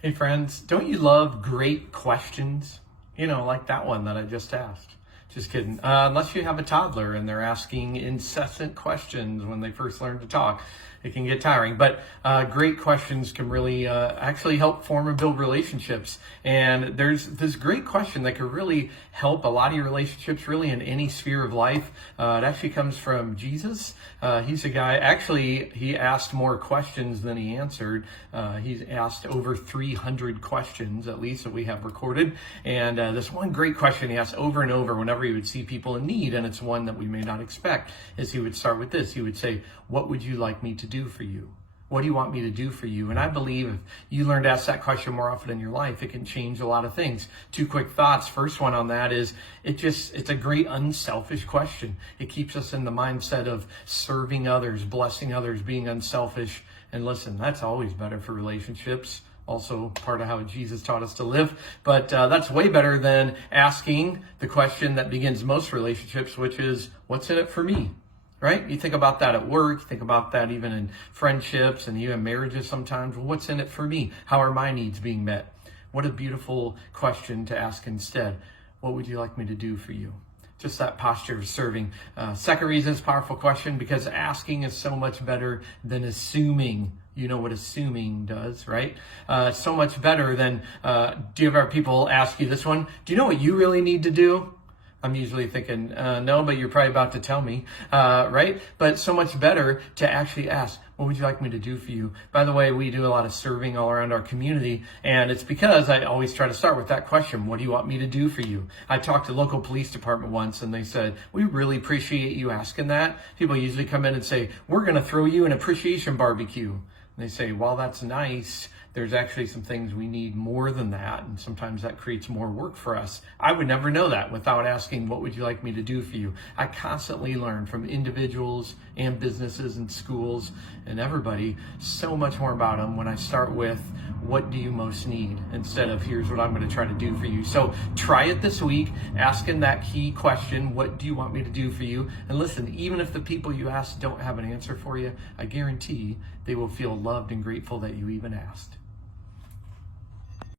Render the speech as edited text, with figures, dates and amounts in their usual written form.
Hey friends, don't you love great questions? Like that one that I just asked. Just kidding. Unless you have a toddler and they're asking incessant questions when they first learn to talk, it can get tiring. But great questions can really actually help form and build relationships. And there's this great question that could really help a lot of your relationships, really in any sphere of life. It actually comes from Jesus. He's a guy, actually, he asked more questions than he answered. He's asked over 300 questions, at least, that we have recorded. And this one great question he asked over and over whenever he would see people in need, and it's one that we may not expect, is he would start with this. He would say, "What would you like me to do for you? What do you want me to do for you?" And I believe if you learn to ask that question more often in your life, it can change a lot of things. Two quick thoughts. First one on that is it's a great unselfish question. It keeps us in the mindset of serving others, blessing others, being unselfish. And listen, that's always better for relationships. Also part of how Jesus taught us to live. But that's way better than asking the question that begins most relationships, which is, what's in it for me? Right? You think about that at work, you think about that even in friendships and even marriages sometimes. Well, what's in it for me? How are my needs being met? What a beautiful question to ask instead. What would you like me to do for you? Just that posture of serving. Second reason it's a powerful question, because asking is so much better than assuming. You know what assuming does, right? So much better than, do you ever have people ask you this one? Do you know what you really need to do? I'm usually thinking, no, but you're probably about to tell me, right? But so much better to actually ask, what would you like me to do for you? By the way, we do a lot of serving all around our community, and it's because I always try to start with that question, what do you want me to do for you? I talked to the local police department once, and they said, we really appreciate you asking that. People usually come in and say, we're going to throw you an appreciation barbecue. And they say, well, that's nice. There's actually some things we need more than that, and sometimes that creates more work for us. I would never know that without asking, what would you like me to do for you? I constantly learn from individuals and businesses and schools and everybody so much more about them when I start with, what do you most need? Instead of, here's what I'm going to try to do for you. So try it this week, asking that key question, what do you want me to do for you? And listen, even if the people you ask don't have an answer for you, I guarantee they will feel loved and grateful that you even asked.